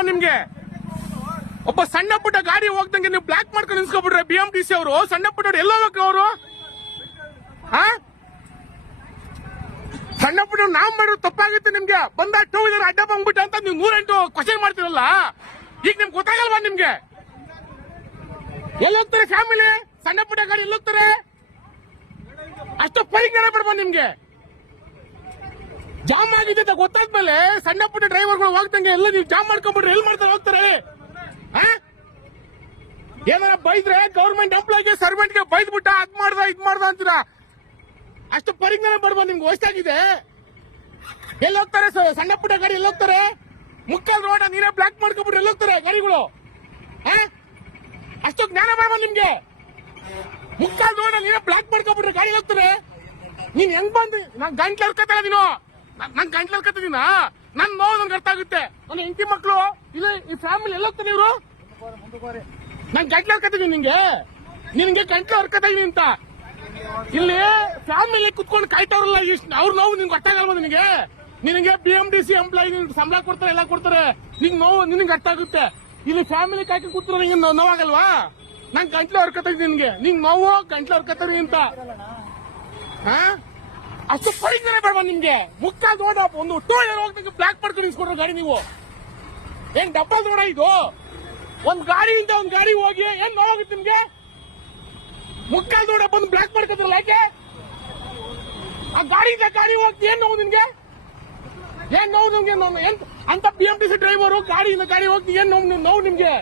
ಬೇಡವಾ ನಿಮ್ಗೆ? ಒಬ್ಬ ಸಣ್ಣ ಪುಟ್ಟ ಗಾಡಿ ಹೋಗ್ದಂಗೆ ನೀವು ಬ್ಲಾಕ್ ಮಾಡ್ಕೊಂಡು ನಿಲ್ಸ್ಕೊಬಿಟ್ರೆ BMTC ಅವರು. ಸಣ್ಣ ಪುಟ್ಟ ಎಲ್ಲ ಹೋಗ್ಬೇಕು ಅವರು? ಸಣ್ಣ ಪುಟ್ಟ ನಾವ್ ಮಾಡೋದು ತಪ್ಪಾಗುತ್ತೆ ನಿಮ್ಗೆ. ಬಂದ 2 ವೀಲರ್ ಅಡ್ಡ ಬಂದ್ಬಿಟ್ಟ ಅಂತ ನೀವು 108 ಕ್ವಶನ್ ಮಾಡ್ತಿರಲ್ಲ, ಈಗ ನಿಮ್ಗೆ ಗೊತ್ತಾಗಲ್ವಾ ನಿಮ್ಗೆ? ಎಲ್ಲಿ ಹೋಗ್ತಾರೆ ಫ್ಯಾಮಿಲಿ? ಸಣ್ಣ ಪುಟ್ಟ ಗಾಡಿ ಎಲ್ಲಿ ಹೋಗ್ತಾರೆ? ಅಷ್ಟು ಪರಿಜ್ಞಾನ ಬಿಡ್ಬ ನಿಮ್ಗೆ. ಜಾಮ್ ಆಗಿದೆ ಅಂತ ಗೊತ್ತಾದ್ಮೇಲೆ ಸಣ್ಣ ಪುಟ್ಟ ಡ್ರೈವರ್ಗಳು ಹೋಗ್ದಂಗೆ ಎಲ್ಲ ನೀವು ಜಾಮ್ ಮಾಡ್ಕೊಂಡ್ಬಿಟ್ರೆ ಎಲ್ಲಿ ಮಾಡ್ತಾರೆ ಹೋಗ್ತಾರೆ? ಏನಾರ ಬೈದ್ರೆ ಗೌರ್ಮೆಂಟ್ ಎಂಪ್ಲಾಯ್ಗೆ ಸರ್ವೆಂಟ್ಗೆ ಬೈದ್ಬಿಟ್ಟ ಅದ್ ಮಾಡ್ದ ಇದ್ ಮಾಡ್ದ ಅಂತೀರಾ? ಅಷ್ಟು ಪರಿಜ್ಞಾನ ಬಿಡ್ಬ ನಿಮ್ಗೆ. ವಯಸ್ಸಾಗಿದೆ. ಎಲ್ಲಿ ಹೋಗ್ತಾರೆ ಸಣ್ಣ ಪುಟ್ಟ ಗಾಡಿ? ಎಲ್ಲಿ ಹೋಗ್ತಾರೆ? ಮುಕ್ಕಾಲ್ ರೋಡ ನೀರೇ ಬ್ಲಾಕ್ ಮಾಡ್ಕೊಂಡ್ಬಿಟ್ರೆ ಎಲ್ಲಿ ಹೋಗ್ತಾರೆ ಗಾಡಿಗಳು? ಅಷ್ಟು ಜ್ಞಾನ ಬೇಡ ನಿಮ್ಗೆ. ಮುಕ್ಕಾಲ್ ರೋಡ ನೀರೇ ಬ್ಲಾಕ್ ಮಾಡ್ಕೊಂಡ್ಬಿಟ್ರೆ ಗಾಡಿ ಹೋಗ್ತಾರೆ. ನೀನ್ ಹೆಂಗ್ ಬಂದು ನಾನ್ ಗಂಟ್ಲು ಹರ್ಕತ್ತಲ್ಲ ನೀನು? ನನ್ ಗಂಟ್ಲು ಹರ್ಕತ್ತಿದೀನ? ನನ್ ನೋವು ನನ್ಗೆ ಅರ್ಥ ಆಗುತ್ತೆ. ನನ್ನ ಹೆಂಡತಿ ಮಕ್ಕಳು ಇಲ್ಲ ಈ ಫ್ಯಾಮಿಲಿ ಎಲ್ಲ ಹೋಗ್ತಾರೆ ಇವರು. ನನ್ ಗಂಟ್ಲು ಹರ್ಕತ್ತಿದೀನಿ ನಿನ್ಗೆ ಗಂಟ್ಲು ಹರ್ಕತ್ತ ಇದೀನಿ ಅಂತ. ಇಲ್ಲಿ ಫ್ಯಾಮಿಲಿ ಕುತ್ಕೊಂಡು ಕಾಯ್ತಾವ್ರಲ್ಲ, ಅವ್ರ ನೋವು ನಿನ್ಗೆ ಅರ್ಥ ಆಗಲ್ವ ನಿನಗೆ? ನಿನಗೆ BMTC ಎಂಪ್ಲಾಯಿ ಸಂಬಳ ಕೊಡ್ತಾರೆ, ಎಲ್ಲ ಕೊಡ್ತಾರೆ, ನಿಂಗೆ ನೋವು ನಿನ್ಗೆ ಅರ್ಥ ಆಗುತ್ತೆ. ಇಲ್ಲಿ ಫ್ಯಾಮಿಲಿ ಕಾಯ್ಕೆ ಕೂತ್ರೆ ನಿಂಗೆ ನೋವಾಗಲ್ವಾ? ನನ್ ಗಂಟ್ಲು ಹರ್ಕತ್ತ ನಿನ್ಗೆ, ನಿಂಗೆ ನೋವು ಗಂಟ್ಲು ಹರ್ಕತ್ತ ಅಂತ. ಅಷ್ಟು ಪರಿಜ್ಞಾನ ಬೇಡ ನಿಮ್ಗೆ. ಮುಕ್ಕಾಲ್ ನೋಡ ಒಂದು 2 ವೀಲರ್ ಹೋಗ್ದಂಗೆ ಬ್ಲಾಕ್ ಮಾಡ್ಕೊಂಡು ನಿಲ್ಸ್ಕೊಡ್ರ ಗಾಡಿ ನೀವು. ಏನ್ ಡಬ್ಬಲ್ ನೋಡ ಇದು? ಒಂದ್ ಗಾಡಿಯಿಂದ ಒಂದ್ ಗಾಡಿ ಹೋಗಿ ಏನ್ ನೋವಾಗುತ್ತೆ ನಿಮ್ಗೆ? ಮುಕ್ಕಾಲ್ ನೋಡ ಬಂದು ಬ್ಲಾಕ್ ಮಾಡ್ಕೊತಾರಲ್ಲ ಯಾಕೆ? ಆ ಗಾಡಿಯಿಂದ ಗಾಡಿ ಹೋಗ್ತಿ ಏನ್ ನೋವು ನಿನ್ಗೆ? ಏನ್ ನೋವು ನಿಮ್ಗೆ? ಅಂತ BMTC ಡ್ರೈವರು ಗಾಡಿಯಿಂದ ಗಾಡಿ ಹೋಗ್ತಿ ಏನ್ ನೋವು ನಿಮ್ಗೆ?